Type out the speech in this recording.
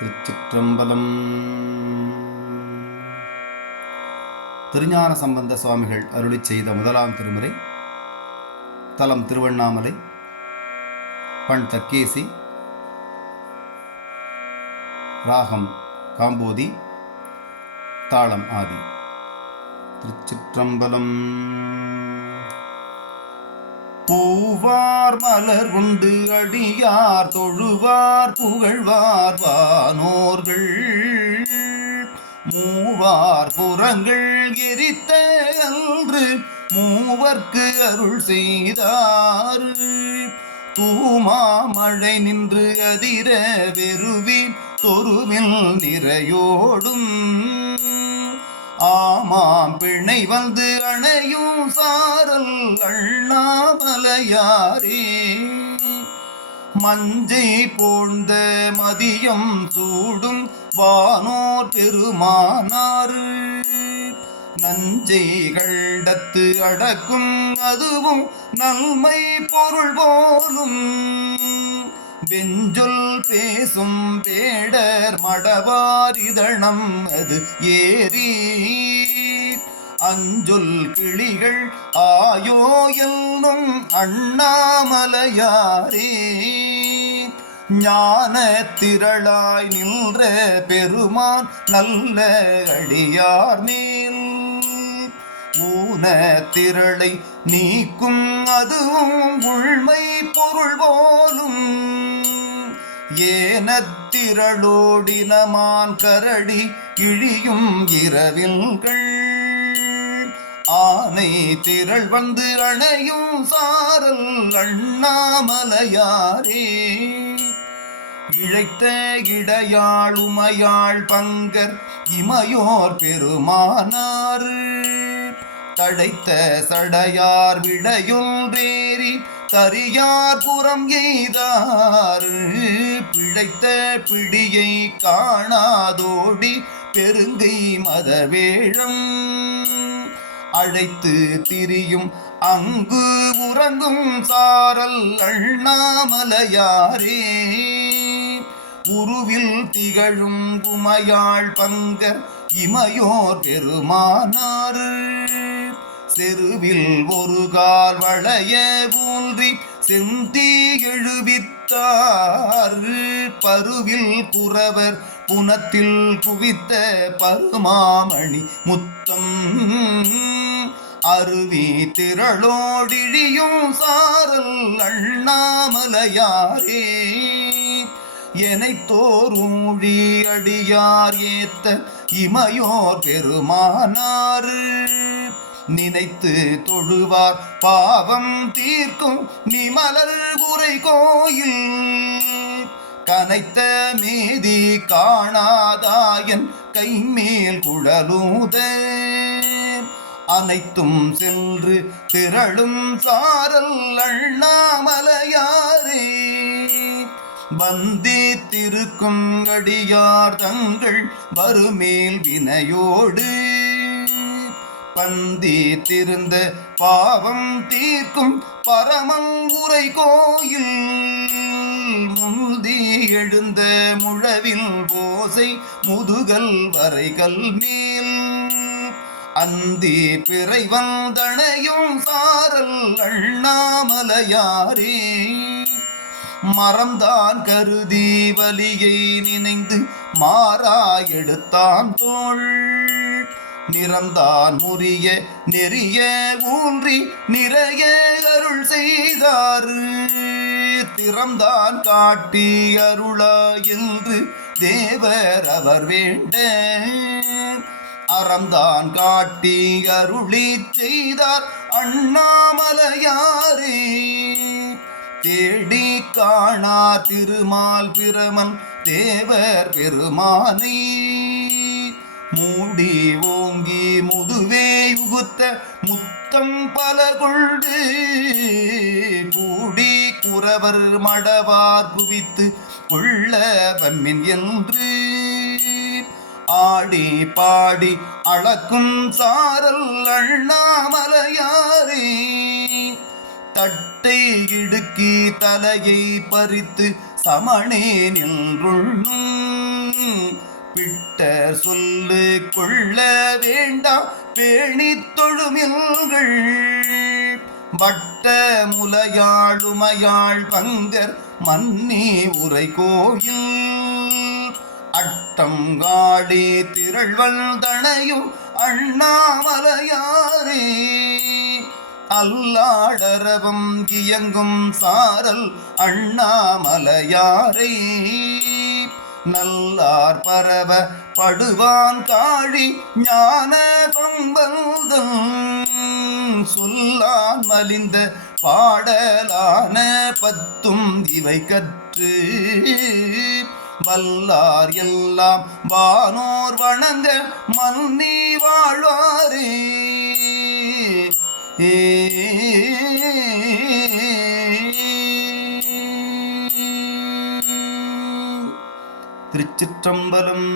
திருச்சிற்றம்பலம். திருஞான சம்பந்த சுவாமிகள் அருளி செய்த முதலாம் திருமுறை தலம் திருவண்ணாமலை பண் தக்கேசி ராகம் காம்போதி தாளம் ஆதி. திருச்சிற்றம்பலம். பூவார் மலர் கொண்டு அடியார் தொழுவார் புகழ்வார் வானோர்கள். மூவார் புறங்கள் எரித்த அன்று மூவர்க்கு அருள் செய்தார். தூமா மழை நின்று அதிர வெறுவின் தொருவில் நிறையோடும் ஆமாம். பிணை வந்து அணையும் சாரல் அண்ணாமலையாரே. மஞ்சை போழ்ந்த மதியம் சூடும் வானோர் பெருமானாறு. நஞ்சை கண்டத்து அடக்கும் அதுவும் நன்மை பொருள் போலும். வெஞ்சொல் பேசும் பேடர் மடவாரிதழம் அது ஏறி அஞ்சொல் கிளிகள் ஆயோ என்னும் அண்ணாமலையாரே. ஞான திரளாய் நின்ற பெருமான் நல்ல அடியார் நீல் ஊன திரளை நீக்கும் அதுவும் உள்மை ஏனத்திரளோடினமான் கரடி இழியும் இரவில்கள். ஆனை திரள் வந்து அணையும் சாரல் அண்ணாமலையாரே. இழைத்த இடையாள் உமையாள் பங்கர் இமையோர் பெருமானாறு. தழைத்த சடையார் விடையொன்றேறி தரியார் புறம் எய்தார் பிழைத்த பிடியை காணாதோடி பெருங்கை மதவேழம் அழைத்து திரியும் அங்கு உறங்கும் சாரல் அண்ணாமலையாரே. உருவில் திகழும் குமையாள் பங்கர் இமையோர் பெருமானாறு. செருவில் ஒரு கால் வளைய ஊன்றி செந்தி எழுவித்தார். பருவில் புறவர் புனத்தில் குவித்த பருமாமணி முத்தம். அருவி திரளோடிழியும் சாரல் அண்ணாமலையாரே. எனைத்தோரூழி அடியார் ஏத்த இமையோர் பெருமானாறு. நினைத்து தொழுவார். பாவம் தீர்க்கும் நிமலர் உரை கோயில் கனைத்த மீதி காணாதாயன் கைமேல் குழலூத. அனைத்தும் சென்று திரளும் சாரல் அண்ணாமலையாரே. வந்தித்திருக்கும் அடியார் தங்கள் வருமேல் வினையோடு. பந்தி திருந்த பாவம் தீர்க்கும் பரமன் உரை கோயில் முந்தி எழுந்த முழவில் ஓசை முதுகல் வரைகள் மேல். அந்தி பிறை வந்தணையும் சாரல் அண்ணாமலையாரே. மறந்தான் கருதி வலியை நினைந்து மாறா எடுத்தான் தோள். நிறந்தான் முறிய நெறிய ஊன்றி நிறைய அருள் செய்தாரு. திறம்தான் காட்டி அருளா என்று தேவர் அவர் வேண்ட அறம்தான் காட்டி அருளி செய்தார் அண்ணாமலையாரே. தேடி காணா திருமால் பிரமன் தேவர் பெருமானே. மூடி ஓங்கி முதுவே உகுத்த முத்தம் பல கொண்டு கூடி குறவர் மடவார் குவித்து கொள்ள வம்மின் என்று ஆடி பாடி அளக்கும் சாரல் அண்ணாமலையாரே. தட்டை இடுக்கி தலையை பறித்து சமணே நின்றுள்ளும். பிட்ட சொல்லு கொள்ள வேண்டாம் பேணி தொழுமில்கள் வட்ட முலையாளுமையாள் பங்கர் மன்னி உரை கோயில். அட்டம் காடி திரள்வல் தனையும் அண்ணாமலையாரே. அல்லாடரவம் இயங்கும் சாரல் அண்ணாமலையாரே. நல்லார் பரவ படுவான் காழி ஞான கொம்பந்தம் சொல்லான் மலிந்த பாடலான பத்தும் இவை கற்று. வல்லார் எல்லாம் வானோர் வணங்க மன்னி வாழ்வாரே. ஏ திருச்சிற்றம்பலம்.